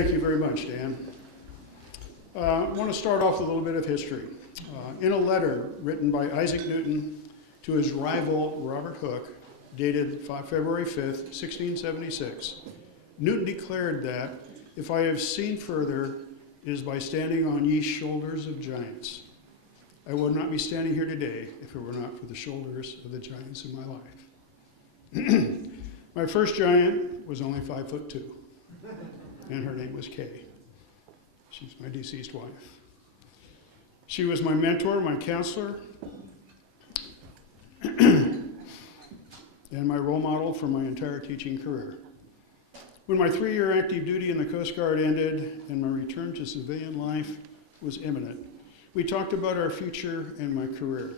Thank you very much, Dan. I want to start off with a little bit of history. In a letter written by Isaac Newton to his rival Robert Hooke, dated February 5th, 1676, Newton declared that, "If I have seen further, it is by standing on ye shoulders of giants. I would not be standing here today if it were not for the shoulders of the giants in my life." My first giant was only 5'2", and her name was Kay. She's my deceased wife. She was my mentor, my counselor, and my role model for my entire teaching career. When my 3-year active duty in the Coast Guard ended and my return to civilian life was imminent, we talked about our future and my career.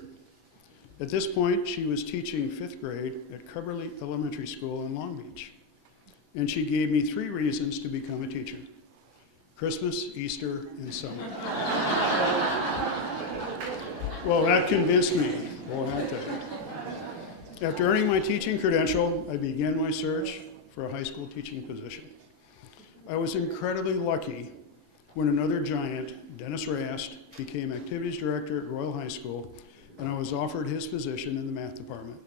At this point, she was teaching 5th grade at Cubberley Elementary School in Long Beach, and she gave me 3 reasons to become a teacher: Christmas, Easter, and summer. Well, that convinced me. Boy, I tell you. After earning my teaching credential, I began my search for a high school teaching position. I was incredibly lucky when another giant, Dennis Rast, became activities director at Royal High School, and I was offered his position in the math department.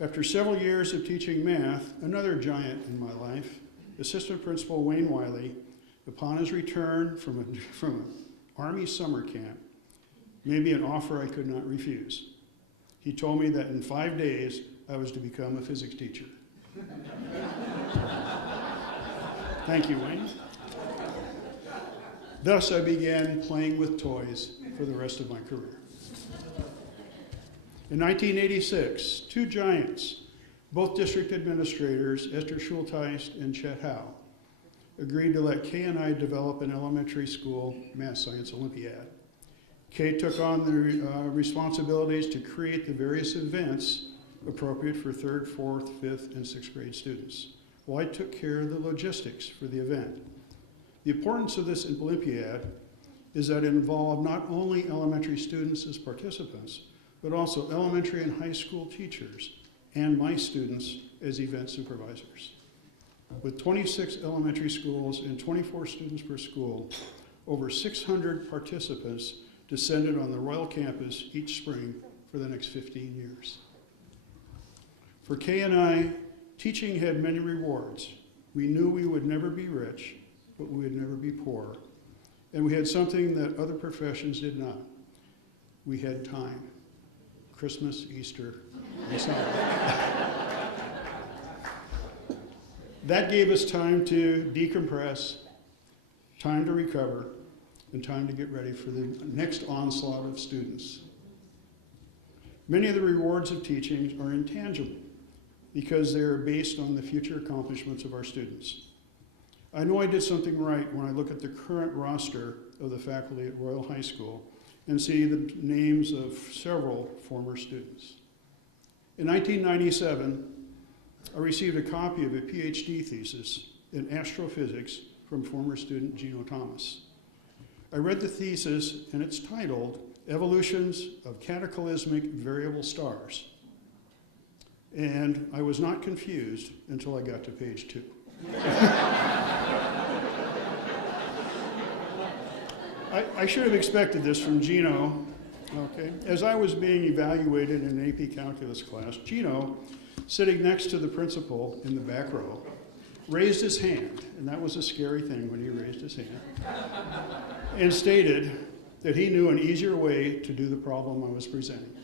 After several years of teaching math, another giant in my life, Assistant Principal Wayne Wiley, upon his return from an Army summer camp, made me an offer I could not refuse. He told me that in 5 days, I was to become a physics teacher. Thank you, Wayne. Thus, I began playing with toys for the rest of my career. In 1986, 2 giants, both district administrators, Esther Schulteist and Chet Howe, agreed to let Kay and I develop an elementary school math science Olympiad. Kay took on the responsibilities to create the various events appropriate for 3rd, 4th, 5th, and 6th grade students, while I took care of the logistics for the event. The importance of this Olympiad is that it involved not only elementary students as participants, but also elementary and high school teachers and my students as event supervisors. With 26 elementary schools and 24 students per school, over 600 participants descended on the Royal campus each spring for the next 15 years. For Kay and I, teaching had many rewards. We knew we would never be rich, but we would never be poor. And we had something that other professions did not. We had time. Christmas, Easter, and summer. That gave us time to decompress, time to recover, and time to get ready for the next onslaught of students. Many of the rewards of teaching are intangible because they are based on the future accomplishments of our students. I know I did something right when I look at the current roster of the faculty at Royal High School and see the names of several former students. In 1997, I received a copy of a PhD thesis in astrophysics from former student Gino Thomas. I read the thesis, and it's titled Evolutions of Cataclysmic Variable Stars. And I was not confused until I got to page 2. I should have expected this from Gino. Okay. As I was being evaluated in an AP calculus class, Gino, sitting next to the principal in the back row, raised his hand, and that was a scary thing when he raised his hand, and stated that he knew an easier way to do the problem I was presenting.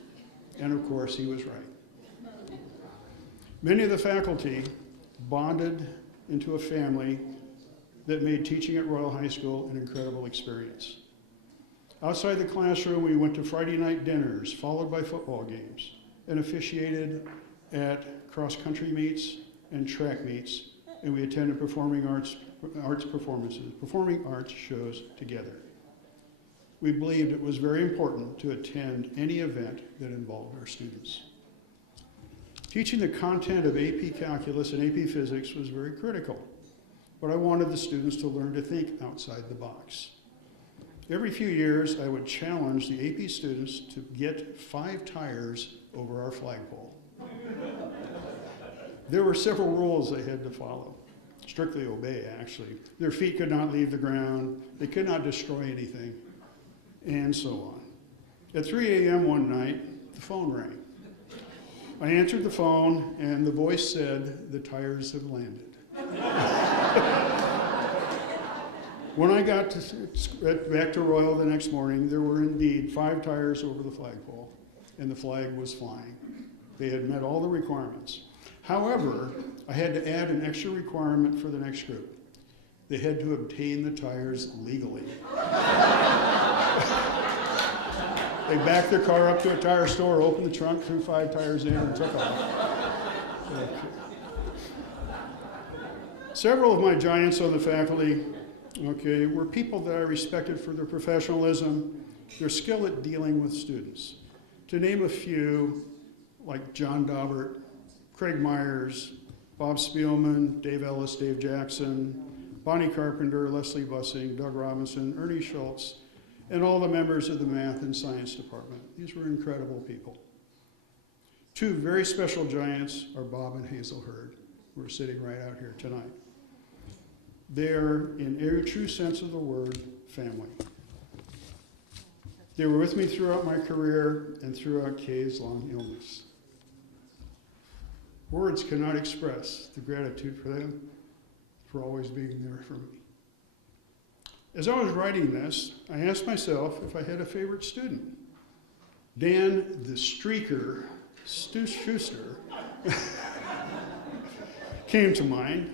And of course, he was right. Many of the faculty bonded into a family that made teaching at Royal High School an incredible experience. Outside the classroom, we went to Friday night dinners, followed by football games, and officiated at cross-country meets and track meets, and we attended performing arts shows together. We believed it was very important to attend any event that involved our students. Teaching the content of AP Calculus and AP Physics was very critical, but I wanted the students to learn to think outside the box. Every few years, I would challenge the AP students to get 5 tires over our flagpole. There were several rules they had to follow. strictly obey, actually. Their feet could not leave the ground. They could not destroy anything, and so on. At 3 a.m. one night, the phone rang. I answered the phone, and the voice said, "The tires have landed." When I got back to Royal the next morning, there were indeed 5 tires over the flagpole, and the flag was flying. They had met all the requirements. However, I had to add an extra requirement for the next group. They had to obtain the tires legally. They backed their car up to a tire store, opened the trunk, threw 5 tires in, and took off. Several of my giants on the faculty, were people that I respected for their professionalism, their skill at dealing with students. To name a few, like John Daubert, Craig Myers, Bob Spielman, Dave Ellis, Dave Jackson, Bonnie Carpenter, Leslie Bussing, Doug Robinson, Ernie Schultz, and all the members of the math and science department. These were incredible people. 2 very special giants are Bob and Hazel Hurd, who are sitting right out here tonight. They're, in every true sense of the word, family. They were with me throughout my career and throughout Kay's long illness. Words cannot express the gratitude for them, for always being there for me. As I was writing this, I asked myself if I had a favorite student. Dan the Streaker Schuster came to mind.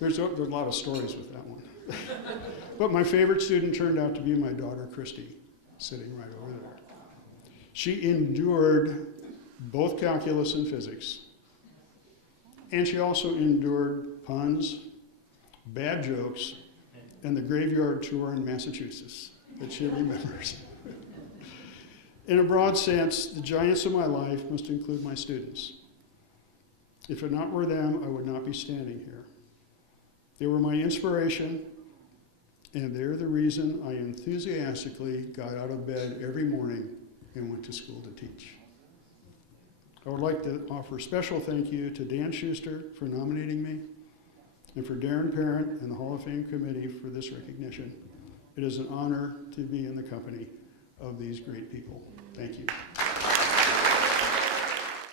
There's a lot of stories with that one. But my favorite student turned out to be my daughter, Christy, sitting right over there. She endured both calculus and physics. And she also endured puns, bad jokes, and the graveyard tour in Massachusetts that she remembers. In a broad sense, the giants of my life must include my students. If it not were them, I would not be standing here. They were my inspiration, and they're the reason I enthusiastically got out of bed every morning and went to school to teach. I would like to offer a special thank you to Dan Schuster for nominating me, and for Darren Parent and the Hall of Fame Committee for this recognition. It is an honor to be in the company of these great people. Thank you.